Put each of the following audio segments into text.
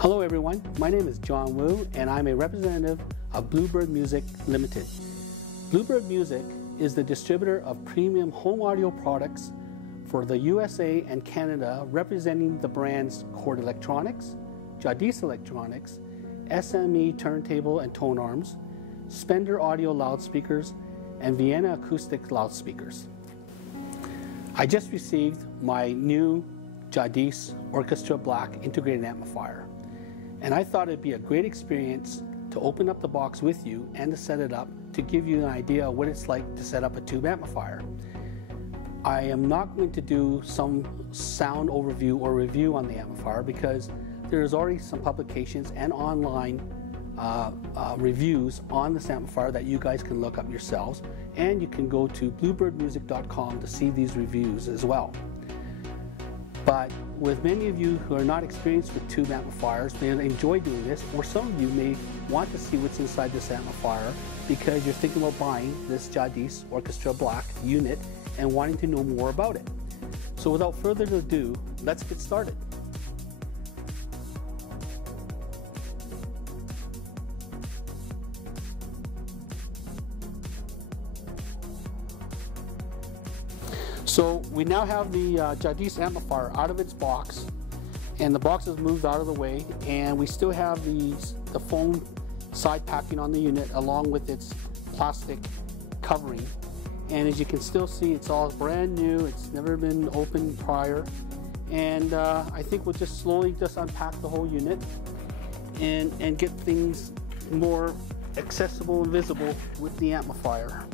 Hello everyone, my name is John Wu and I'm a representative of Bluebird Music Limited. Bluebird Music is the distributor of premium home audio products for the USA and Canada, representing the brands Chord Electronics, Jadis Electronics, SME turntable and tone arms, Spender audio loudspeakers, and Vienna acoustic loudspeakers. I just received my new Jadis Orchestra Black integrated amplifier, and I thought it'd be a great experience to open up the box with you and to set it up to give you an idea of what it's like to set up a tube amplifier. I am not going to do some sound overview or review on the amplifier because there's already some publications and online reviews on this amplifier that you guys can look up yourselves, and you can go to bluebirdmusic.com to see these reviews as well. But with many of you who are not experienced with tube amplifiers, may enjoy doing this, or some of you may want to see what's inside this amplifier because you're thinking about buying this Jadis Orchestra Black unit and wanting to know more about it. So without further ado, let's get started. So we now have the Jadis amplifier out of its box, and the box is moved out of the way, and we still have the foam side packing on the unit along with its plastic covering. And as you can still see, it's all brand new, it's never been opened prior, and I think we'll just slowly unpack the whole unit and get things more accessible and visible with the amplifier.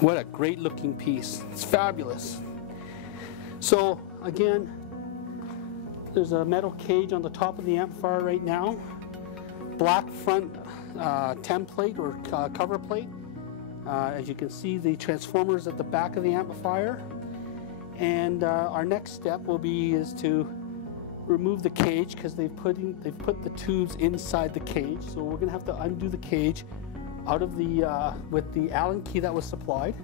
What a great looking piece. It's fabulous. So again, there's a metal cage on the top of the amplifier right now. Black front template or cover plate. As you can see, the transformers at the back of the amplifier. And our next step is to remove the cage because they've put the tubes inside the cage. So we're going to have to undo the cage out of the with the Allen key that was supplied.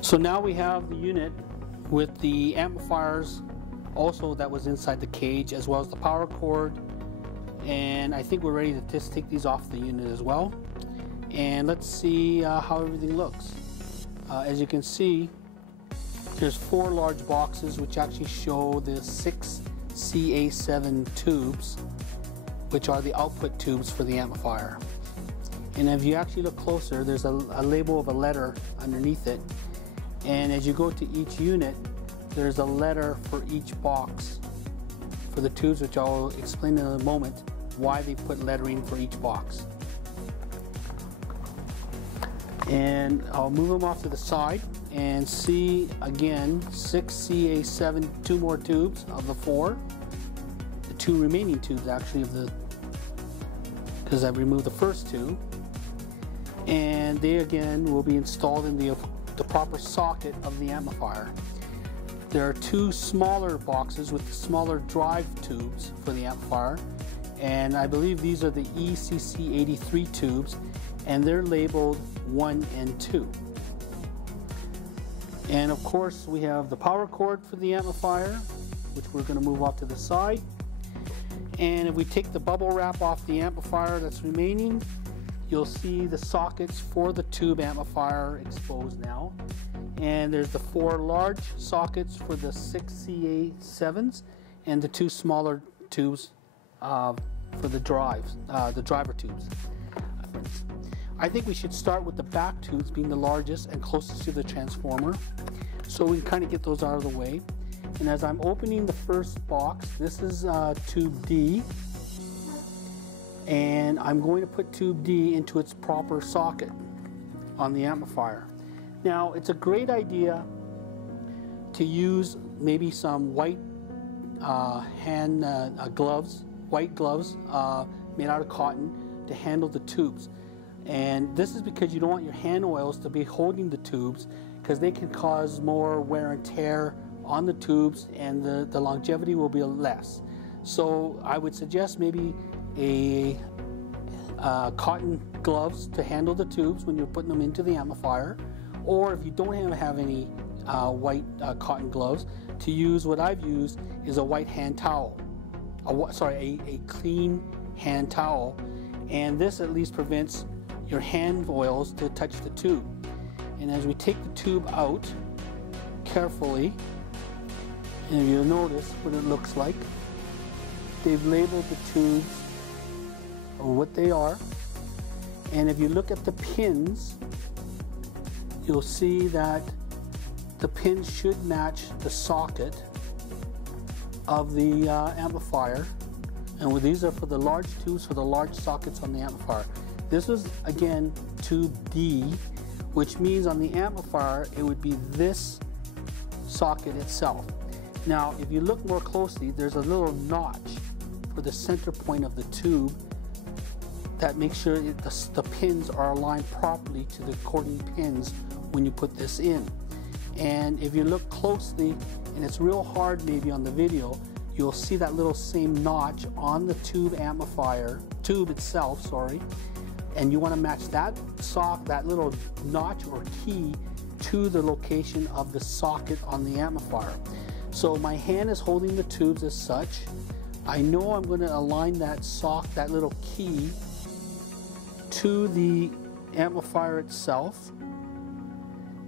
So now we have the unit with the amplifiers also that was inside the cage, as well as the power cord, and I think we're ready to just take these off the unit as well. And let's see how everything looks. As you can see, there's 4 large boxes which actually show the 6 CA7 tubes, which are the output tubes for the amplifier. And if you actually look closer, there's a label of a letter underneath it. And as you go to each unit, there's a letter for each box for the tubes, which I'll explain in a moment why they put lettering for each box. And I'll move them off to the side and see again 6 CA7, 2 more tubes of the 4, the 2 remaining tubes actually because I've removed the first 2, and they again will be installed in the proper socket of the amplifier. There are 2 smaller boxes with smaller drive tubes for the amplifier, and I believe these are the ECC83 tubes, and they're labeled 1 and 2. And of course we have the power cord for the amplifier, which we're going to move off to the side. And if we take the bubble wrap off the amplifier that's remaining, you'll see the sockets for the tube amplifier exposed now. And there's the 4 large sockets for the 6 CA7s and the 2 smaller tubes for the driver tubes. I think we should start with the back tubes being the largest and closest to the transformer, so we can kind of get those out of the way. And as I'm opening the first box, this is tube D, and I'm going to put tube D into its proper socket on the amplifier. Now, it's a great idea to use maybe some white hand gloves white gloves made out of cotton to handle the tubes. And this is because you don't want your hand oils to be holding the tubes, because they can cause more wear and tear on the tubes, and the longevity will be less. So I would suggest maybe a cotton gloves to handle the tubes when you're putting them into the amplifier, or if you don't have any white cotton gloves, to use what I've used is a white hand towel, a clean hand towel, and this at least prevents your hand oils to touch the tube. And as we take the tube out carefully, and you'll notice what it looks like. They've labeled the tubes or what they are, and if you look at the pins, you'll see that the pins should match the socket of the amplifier, and these are for the large tubes, for the large sockets on the amplifier. This was again tube D, which means on the amplifier it would be this socket itself. Now if you look more closely, there's a little notch for the center point of the tube that makes sure the pins are aligned properly to the according pins when you put this in. And if you look closely, and it's real hard maybe on the video, you'll see that little same notch on the tube itself, and you want to match that little notch or key to the location of the socket on the amplifier. So my hand is holding the tubes as such. I know I'm going to align that little key to the amplifier itself,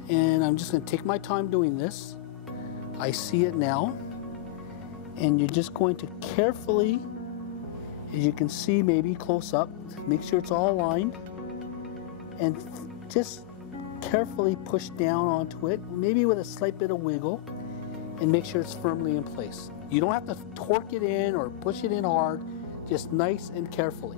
and I'm just going to take my time doing this. I see it now, and you're just going to carefully, as you can see maybe close up, make sure it's all aligned, and just carefully push down onto it, maybe with a slight bit of wiggle, and make sure it's firmly in place. You don't have to torque it in or push it in hard, just nice and carefully.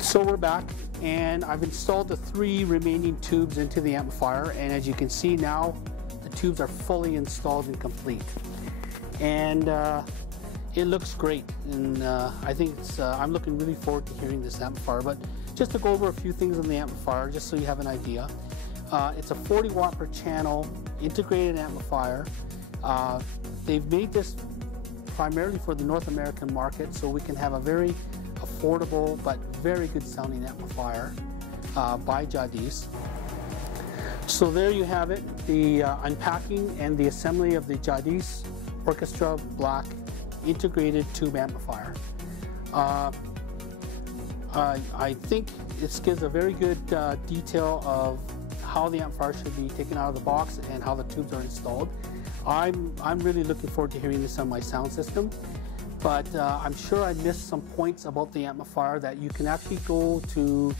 So we're back, and I've installed the 3 remaining tubes into the amplifier, and as you can see now, the tubes are fully installed and complete. And it looks great, and I think I'm looking really forward to hearing this amplifier. But just to go over a few things on the amplifier, just so you have an idea, it's a 40 watt per channel integrated amplifier. They've made this primarily for the North American market, so we can have a very affordable but very good sounding amplifier by Jadis. So there you have it, the unpacking and the assembly of the Jadis Orchestra Black integrated tube amplifier. I think this gives a very good detail of how the amplifier should be taken out of the box and how the tubes are installed. I'm really looking forward to hearing this on my sound system. But I'm sure I missed some points about the amplifier that you can actually go to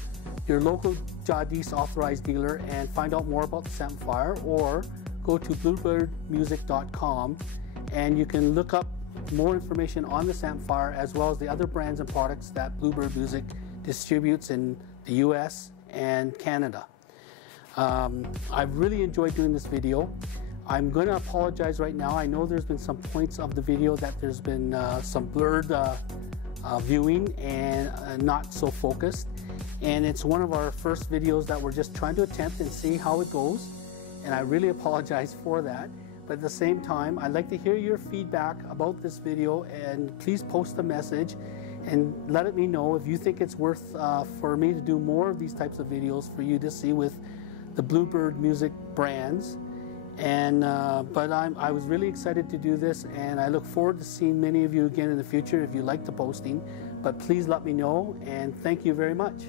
your local Jadis authorized dealer and find out more about this amplifier, or go to bluebirdmusic.com and you can look up more information on this amplifier as well as the other brands and products that Bluebird Music distributes in the US and Canada. I've really enjoyed doing this video. I'm going to apologize right now. I know there's been some points of the video that there's been some blurred viewing and not so focused. And it's one of our first videos that we're just trying to attempt and see how it goes. And I really apologize for that. But at the same time, I'd like to hear your feedback about this video, and please post a message and let me know if you think it's worth for me to do more of these types of videos for you to see with the Bluebird Music brands. And but I was really excited to do this, and I look forward to seeing many of you again in the future if you like the posting. But please let me know, and thank you very much.